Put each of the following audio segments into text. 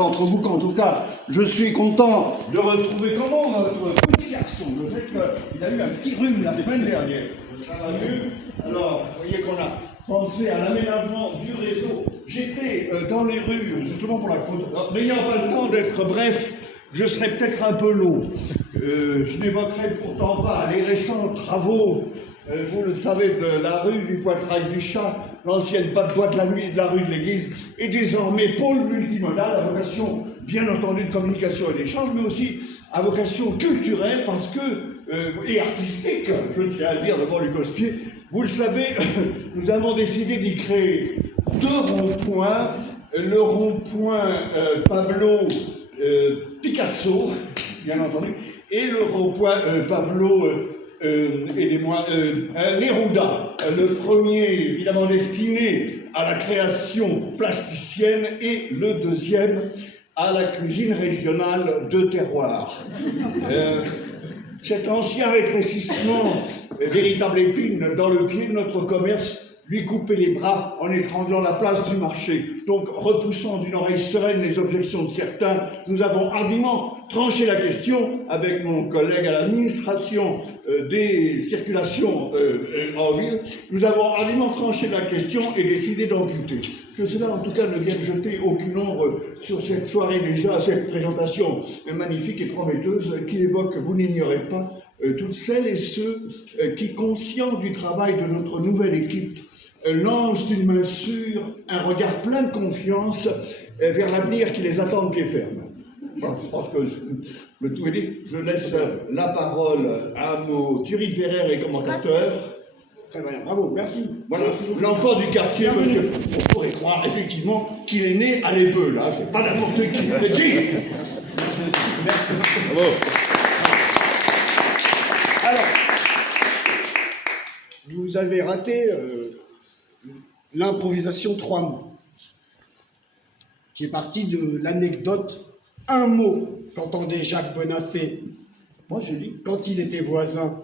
Entre vous qu'en tout cas, je suis content de retrouver comment notre petit garçon. Le fait qu'il a eu un petit rhume la semaine dernière. Ça va mieux. Alors, vous voyez qu'on a pensé à l'aménagement du réseau. J'étais dans les rues, justement pour la cause. N'ayant pas le temps d'être bref, je serai peut-être un peu long. Je n'évoquerai pourtant pas les récents travaux, vous le savez, de la rue du Poitrail du Chat, l'ancienne patte-bois de la nuit de la rue de l'Église, est désormais pôle multimodal, à vocation, bien entendu, de communication et d'échange, mais aussi à vocation culturelle, parce que, et artistique, je tiens à le dire devant Lucas Pied, vous le savez, nous avons décidé d'y créer deux ronds-points, le rond-point Pablo Picasso, bien entendu, et le rond-point Pablo aidez-moi, Neruda, le premier évidemment destiné à la création plasticienne et le deuxième à la cuisine régionale de terroir. Cet ancien rétrécissement, véritable épine dans le pied de notre commerce, lui couper les bras en étranglant la place du marché. Donc, repoussant d'une oreille sereine les objections de certains, nous avons hardiment tranché la question avec mon collègue à l'administration des circulations en ville. Nous avons hardiment tranché la question et décidé d'amputer. Que cela, en tout cas, ne vienne jeter aucune ombre sur cette soirée déjà, cette présentation magnifique et prometteuse qui évoque, vous n'ignorez pas, toutes celles et ceux qui, conscients du travail de notre nouvelle équipe, lancent d'une main sûre un regard plein de confiance vers l'avenir qui les attend de pied ferme. Bon, je pense que le tout est dit. Je laisse la parole à nos turiféraires et commentateurs. Très bien, bravo, merci. Voilà, l'enfant du quartier, parce qu'on pourrait croire effectivement qu'il est né à l'Épeu, là, c'est pas n'importe qui. Mais qui ? Merci, merci, merci. Bravo. Alors, vous avez raté l'improvisation 3 mots, qui est partie de l'anecdote un mot qu'entendait Jacques Bonafé. Moi, je dis, quand il était voisin,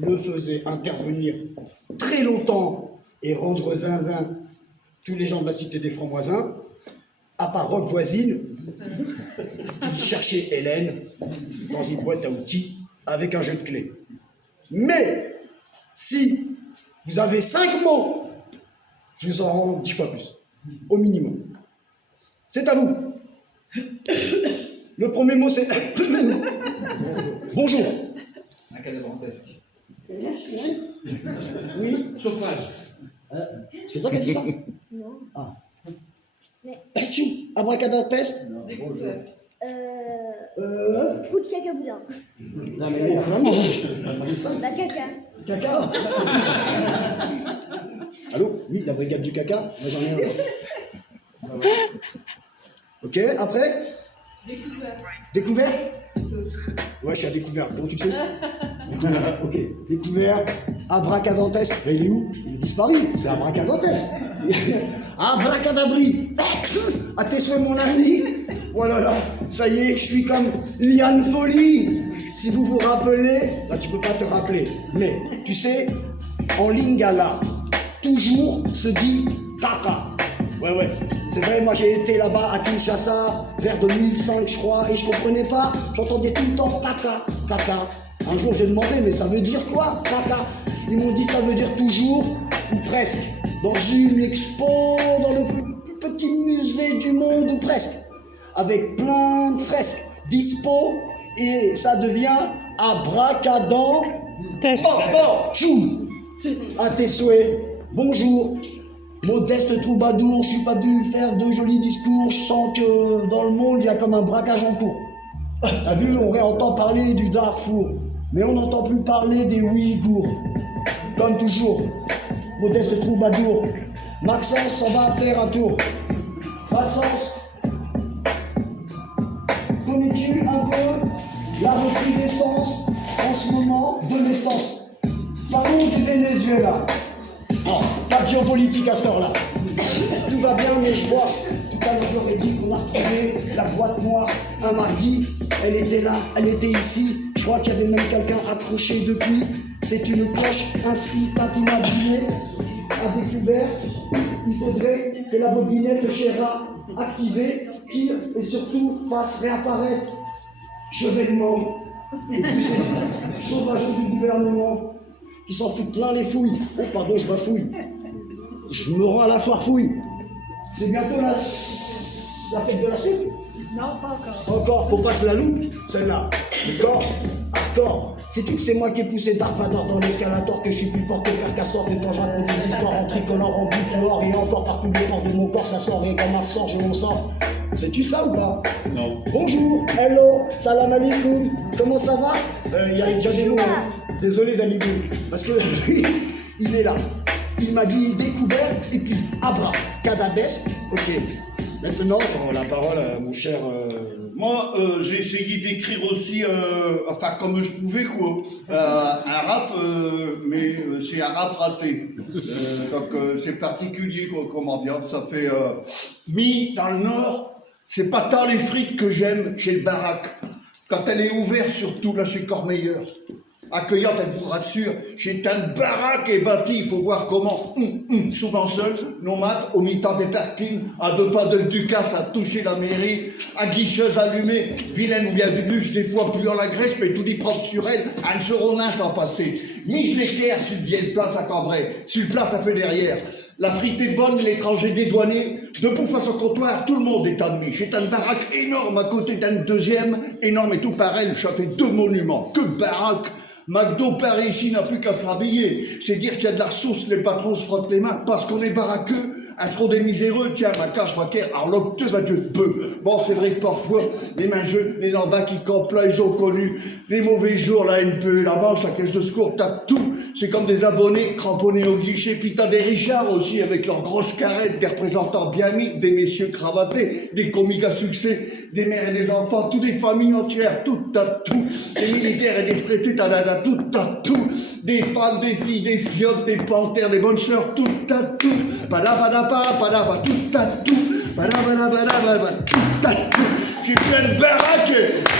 le faisait intervenir très longtemps et rendre zinzin tous les gens de la cité des Francs-Moisins, à part Roque voisine, qui cherchait Hélène dans une boîte à outils avec un jeu de clés. Mais si vous avez 5 mots, je vous en rends 10 fois plus, au minimum. C'est à vous. Le premier mot, c'est bonjour. Oui. Chauffage. C'est toi qui as dit ça? Non. Ah. Mais... Abracadapeste? Bonjour. Coup de caca boudin. Non, mais là, il y a plein de mots. La caca. Caca. Allô? Oui, la brigade du caca? Moi, j'en ai un. Ok, après? Découvert. Découvert? Ouais, je suis à découvert. Comment tu le sais? Ok, découvert. Abracadantesque. Mais il est où? Il est disparu. C'est abracadantesque. Abracadabri. À tes souhaits, mon ami. Voilà, là. Ça y est, je suis comme Liane Folie. Si vous vous rappelez, là, tu peux pas te rappeler. Mais, tu sais, en lingala, toujours se dit caca. Ouais. C'est vrai, moi j'ai été là-bas à Kinshasa, vers 2005 je crois, et je comprenais pas, j'entendais tout le temps caca, caca. Un jour j'ai demandé, mais ça veut dire quoi, caca? Ils m'ont dit ça veut dire toujours, ou presque, dans une expo, dans le plus petit musée du monde, ou presque, avec plein de fresques, dispo, et ça devient abracadant. Tchou. À tes souhaits, bonjour. Modeste troubadour, je suis pas venu faire de jolis discours, je sens que dans le monde il y a comme un braquage en cours. T'as vu, on réentend parler du Darfour, mais on n'entend plus parler des Ouïghours. Comme toujours, modeste troubadour, Maxence s'en va faire un tour. Maxence, connais-tu un peu la recrudescence en ce moment de naissance? Parlons du Venezuela. Oh, pas de géopolitique à ce temps-là. Tout va bien, mais je vois. Tout à l'heure, j'aurais dit qu'on a retrouvé la boîte noire un mardi. Elle était là, elle était ici. Je crois qu'il y avait même quelqu'un accroché depuis. C'est une cloche ainsi imaginée à découvert. Il faudrait que la bobinette Chéra activée tire et surtout fasse réapparaître chevènement et puis ces sauvageons du gouvernement qui s'en foutent plein les fouilles. Oh pardon, je bafouille. Je me rends à la farfouille. C'est bientôt la fête de la soupe. Non, pas encore. Encore, faut pas que je la loupe, celle-là. D'accord? Hardcore. Sais-tu que c'est moi qui ai poussé Dark Vador dans l'escalator, que je suis plus fort que Père Castor, que quand je raconte des histoires en tricolore, en bufflore, et encore par tous les ports de mon corps, ça sort, et comme un ressort, je m'en sors. Sais-tu ça ou pas? Non. Bonjour, hello, salam alaikum, comment ça va? Il y a déjà des mots, hein. Désolé d'Alibou, parce que il est là. Il m'a dit découvert, et puis abra, cadabès, ok. Maintenant, je rends la parole à mon cher... Moi, j'ai essayé d'écrire aussi, enfin comme je pouvais quoi, un rap, mais c'est un rap raté. Donc c'est particulier quoi, comme ambiance. Ça fait mis dans le Nord, c'est pas tant les frites que j'aime chez le baraque. Quand elle est ouverte, surtout là chez Cormeilleur. Accueillante, elle vous rassure, j'ai un baraque est bâti, il faut voir comment, souvent seul, nomade, au mi-temps des parkings, à 2 pas de Ducasse, à toucher la mairie, à guicheuse allumée, vilaine ou bien du luche, des fois puant la graisse, mais tout dit propre sur elle, Anne Seronin sans passer. Mise l'équerre sur une vieille place à Cambrai, sur le place un peu derrière. La frite est bonne, l'étranger dédouané, debout face au comptoir, tout le monde est admis. J'ai un baraque énorme à côté d'un deuxième, énorme et tout pareil, ça fait 2 monuments, que baraque. McDo Paris ici n'a plus qu'à se rhabiller. C'est dire qu'il y a de la sauce, les patrons se frottent les mains parce qu'on est baraqueux. Elles seront des miséreux, tiens, ma cache vaquère, alors l'octeux va Dieu de peu. Bon, c'est vrai que parfois, les mains jeunes, les lambas qui campent là, ils ont connu les mauvais jours, la NPE, la Banque, la caisse de secours, t'as tout. C'est comme des abonnés cramponnés au guichet, puis t'as des Richards aussi avec leurs grosses carrettes, des représentants bien mis, des messieurs cravatés, des comiques à succès, des mères et des enfants, toutes des familles entières, tout, t'as tout. Des militaires et des retraités, t'as tout, t'as tout. Des femmes, des filles, des fiottes, des panthères, des bonnes sœurs, tout, t'as tout. Padapa, tout, t'as tout. Padapa, tout, t'as tout. J'ai plein de baraques,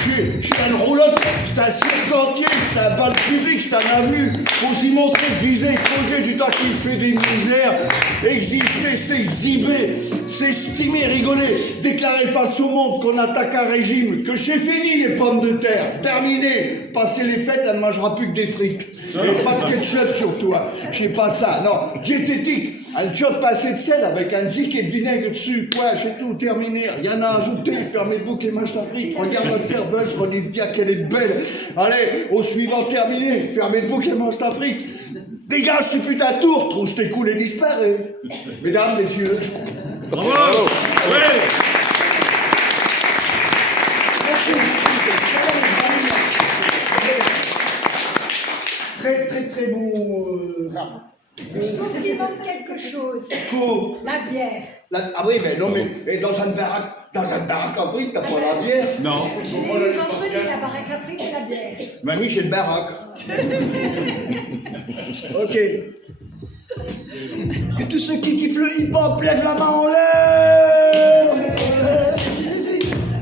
j'ai une roulotte, c'est un cirque entier, c'est un bal public, c'est un avenue. Faut s'y montrer, viser, creuser du temps qu'il fait des misères. Exister, c'est exhiber, c'est estimer, rigoler, déclarer face au monde qu'on attaque un régime, que j'ai fini les pommes de terre, terminé, passer les fêtes, elle ne mangera plus que des frites. Et pas de ketchup sur toi, j'ai pas ça, non, diététique. Un job passé de sel avec un zik et de vinaigre dessus. Quoi, j'ai tout terminé, rien à ajouter. Fermez le bouc et mange ta frite. Regarde la serveuse, relève bien qu'elle est belle. Allez, au suivant terminé. Fermez le bouc et mange ta frite. Dégage ce putain de tour, trousse tes coups et disparaît. Mesdames, messieurs. Bravo. Ouais. Très, très, très bon rap. Je trouve qu'il manque quelque chose. Quoi La bière. Ah oui, mais non, mais dans un baraque en frites, t'as pas la bière? Non. Je l'ai vu vendredi, la baraque à frites et la bière. Mamie, j'ai le baraque. Ok. Que tous ceux qui kiffent le hip-hop lèvent la main en l'air.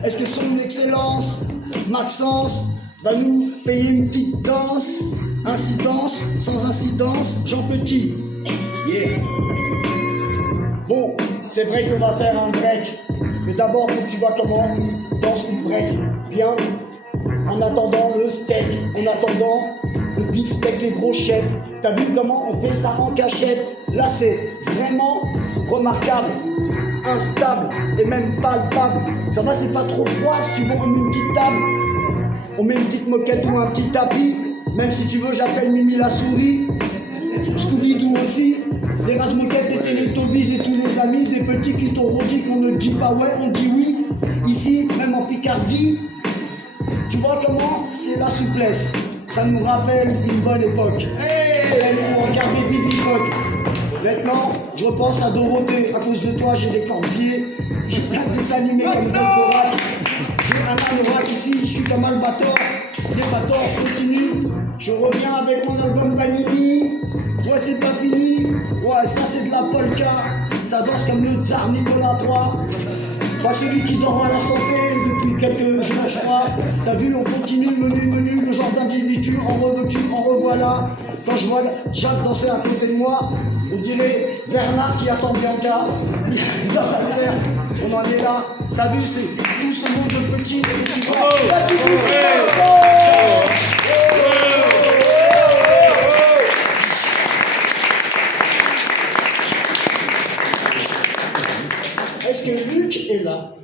Est-ce que son excellence, Maxence, va nous payer une petite danse? Incidence, sans incidence, Jean Petit. Yeah. Bon, c'est vrai qu'on va faire un break. Mais d'abord, faut que tu vois comment on danse une break. Bien. En attendant le steak, en attendant le beefsteak, les brochettes. T'as vu comment on fait ça en cachette? Là, c'est vraiment remarquable, instable et même palpable. Ça va, c'est pas trop froid. Si tu veux, on met une petite table, on met une petite moquette ou un petit tapis. Même si tu veux, j'appelle Mimi la souris, Scooby-Doo aussi, des rases-moquettes, des Télétobies et tous les amis, des petits qui t'auront dit qu'on ne dit pas ouais, on dit oui. Ici, même en Picardie, tu vois comment c'est la souplesse. Ça nous rappelle une bonne époque. Celle où on regardait Bibi Fock. Maintenant, je repense à Dorothée. À cause de toi, j'ai des corbiers, j'ai plein de dessins animés comme Golgora. J'ai un anorak ici, je suis comme Albator. Albator, je continue. Je reviens avec mon album Vanilli. Ouais, c'est pas fini. Ouais, ça c'est de la polka. Ça danse comme le tsar Nicolas III. Pas celui qui dort à la santé depuis quelques jours, je crois. T'as vu, on continue, menu, le genre d'individu, en revêtu, en revoilà. Quand je vois Jacques danser à côté de moi, on dirait Bernard qui attend Bianca. Dans la mer, on en est là. T'as vu, c'est tout ce monde petit que tu vois. Est-ce que Luc est là?